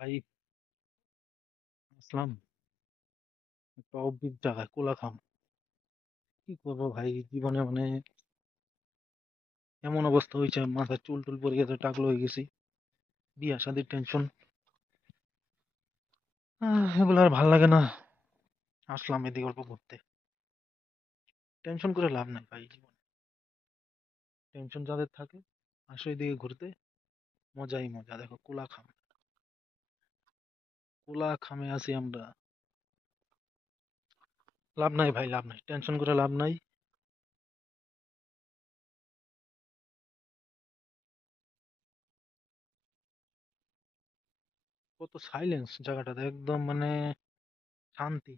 ভাই আসলাম একটা অদ্ভুত জায়গায় কোলাখাম। কি করবো ভাই, জীবনে এমন অবস্থা হয়েছে, মাথায় চুল টুল পড়ে গেছে, টাকলো হয়ে গেছি, বিয়া শাদির টেনশন। এগুলো আর ভাল লাগে না। আসলাম এদিকে অল্প ঘুরতে। টেনশন করে লাভ নাই ভাই, জীবনে টেনশন যাদের থাকে আসো এদিকে ঘুরতে, মজাই মজা। দেখো কোলাখাম, কোলাখামে আছি আমরা। লাভ নাই ভাই, লাভ নাই, টেনশন করে লাভ নাই। কত সাইলেন্স জায়গাটাতে, একদম শান্তি।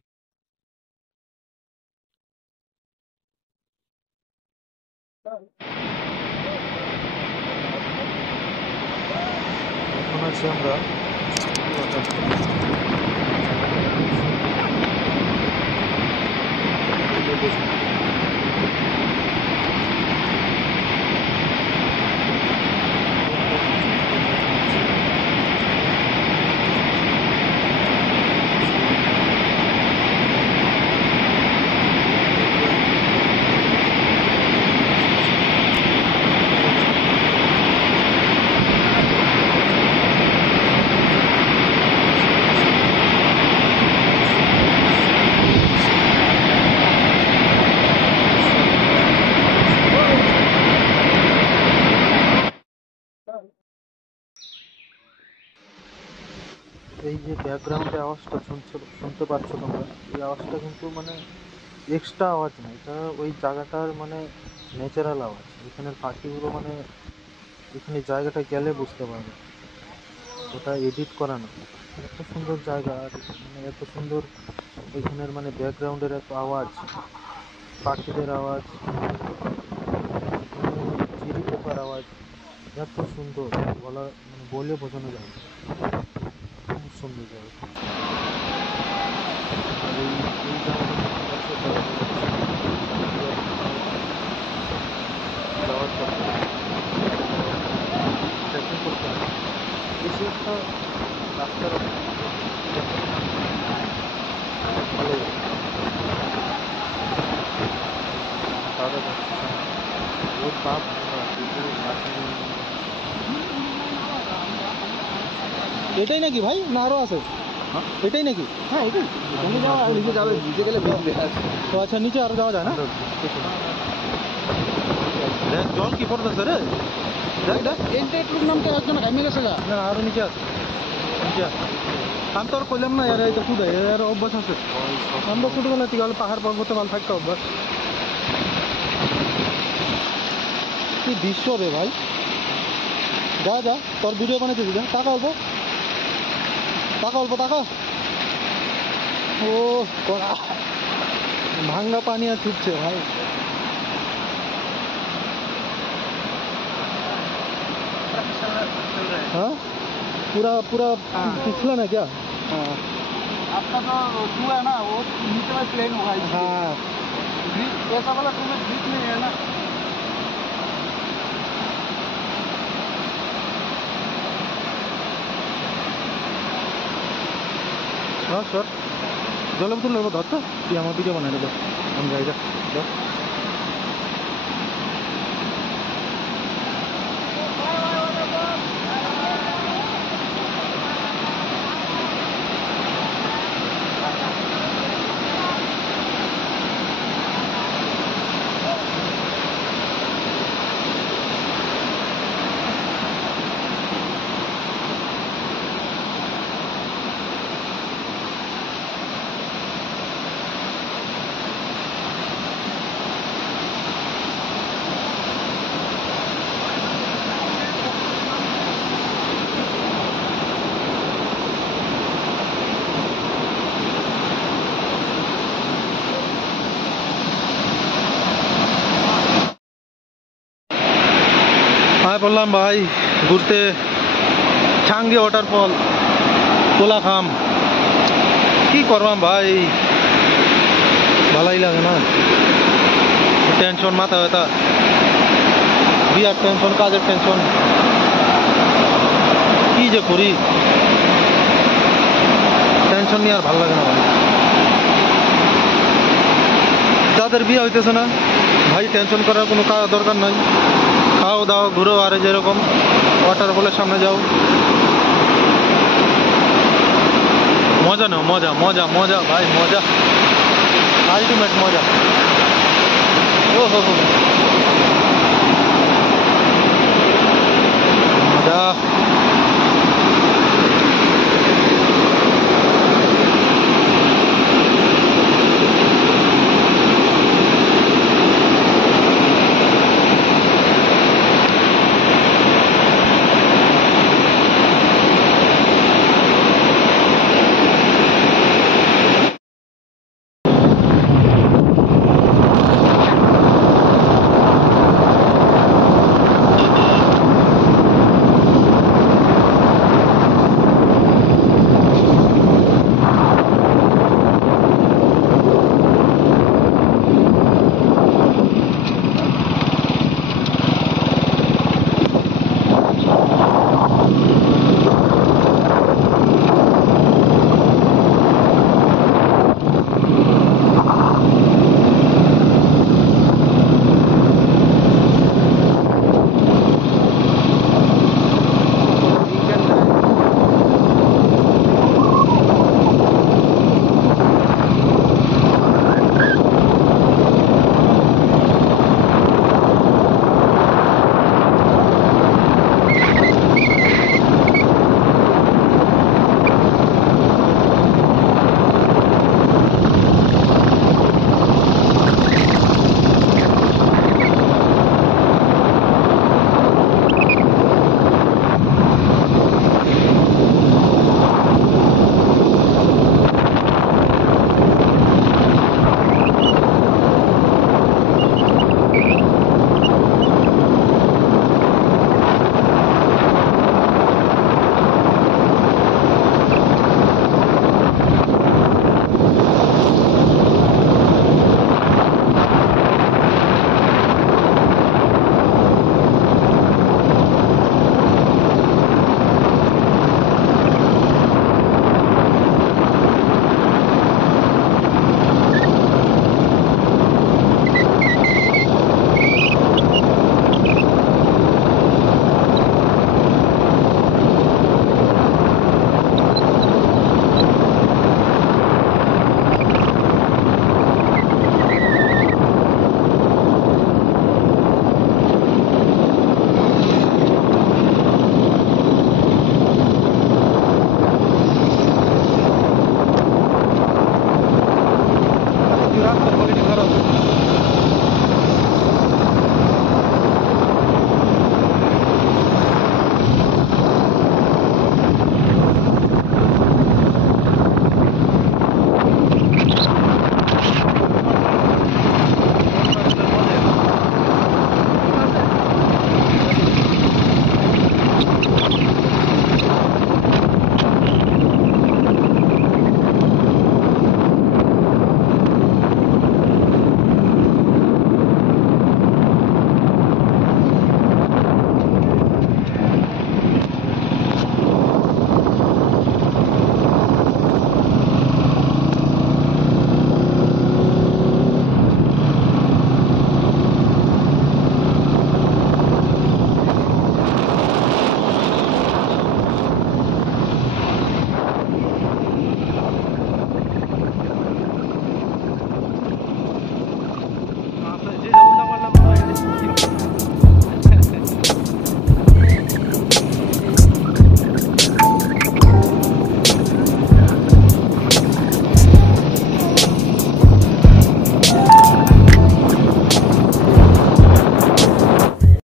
এখন আছি আমরা এই যে ব্যাকগ্রাউন্ডে আওয়াজটা শুনতে পাচ্ছ তোমরা, এই আওয়াজটা কিন্তু এক্সট্রা আওয়াজ না, এটা ওই জায়গাটার ন্যাচারাল আওয়াজ। এখানের পাখিগুলো এখানে জায়গাটা গেলে বুঝতে পারবে, ওটা এডিট করা না। এত সুন্দর জায়গা, আর এত সুন্দর এখানের ব্যাকগ্রাউন্ডের এত আওয়াজ, পাখিদের আওয়াজ, চিড়ি পোকার আওয়াজ, এত সুন্দর বলা বলে বোঝানো যায় না। খুব সুন্দর জায়গা। আর এই জায়গাটা যাওয়ার পথে ট্রেকিং করতে হবে, বেশি একটা রাস্তার ভালো তাহলে ওর বাপ এটাই নাকি ভাই, না আরো আছে? এটাই নাকি? হ্যাঁ এটাই। নিচে যাবে, নিচে গেলে তো আচ্ছা, নিচে আরো যাওয়া যায় না? দেখ জল কি পড়তেছে রে, দেখ দেখ এন্টারটেইনমেন্ট নাম তো একজন গাইমে গেছে না, আরো নিচে আছে, নিচে আছে। আমি তো আর কইলাম না, এটা তো কুদাই এর অভ্যাস আছে। আমরা ছোটবেলা থেকে হলে পাহাড় পর্বতে ভালো থাকতে অভ্যাস। কি দৃশ্য রে ভাই, যা যা তোর ভিডিও বানাইতেছি, যা টাকা অল্প, টাকা অল্প, টাকা। ও ভাঙ্গা পানি আর ছুটছে ভাই। हाँ पूरा पूरा पिछला ना क्या? हाँ आपका तो टू है ना, वो नीचे में प्लेन होगा। हाँ ऐसा वाला टू में ब्रिज नहीं है ना। हाँ सर जल बोतल लगभग धरता कि हमारे वीडियो बना देगा हम जाएगा। বললাম ভাই ঘুরতে ছাঙ্গে ওয়াটারফল কোলাখাম, কি করবাম ভাই, ভালাই লাগে না। টেনশন, মাথা ব্যথা, বিয়ার টেনশন, কাজের টেনশন, কি যে করি। টেনশন নিয়ে আর ভালো লাগে না ভাই। যাদের বিয়ে হইতেছে না ভাই, টেনশন করার কোনো দরকার নাই। খাও দাও ঘুরো, আর যেরকম ওয়াটারফলের সামনে যাও, মজা নাও, মজা মজা মজা ভাই, মজা, আলটিমেট মজা। ও হো হো, মজা।